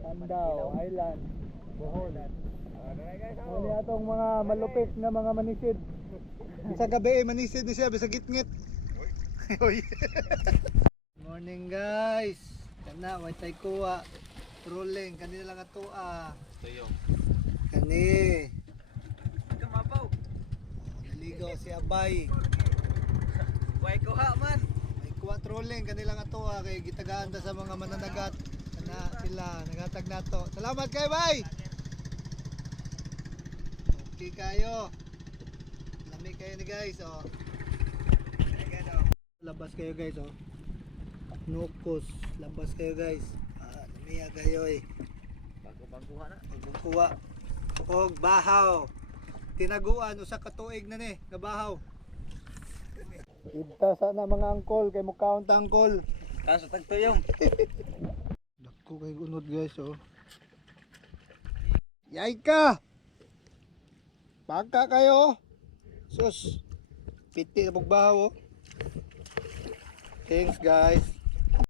Tandao Island, Bohol. Muli atong mga malupit na mga manisid. Sa gabi manisid ni siya bisag gitngit. Morning guys. Kana way tay kuha. Trolling kanila lang ato Tuyong. Kani. Kamabaw. Ligo si Abay. Way kuha man. May kuha trolling kanila lang ato kay gitagaan ta sa mga mananagat. Na sila nagatag nato. Salamat kay Bay. Okay kayo. Lami kayo ni guys Labas kayo guys Nukos. Labas kayo guys. Lamiya kayo Bago-baguha na. Bago-kuha. Og bahaw. Tinaguan usa ka tuig na ni nga bahaw. Kita sana mga angkol kay mo count angkol. Kaso tagtuyong. Dako kay gunod guys Yay ka. Pagka kayo. Sus. Piti na pagbahaw Thanks guys.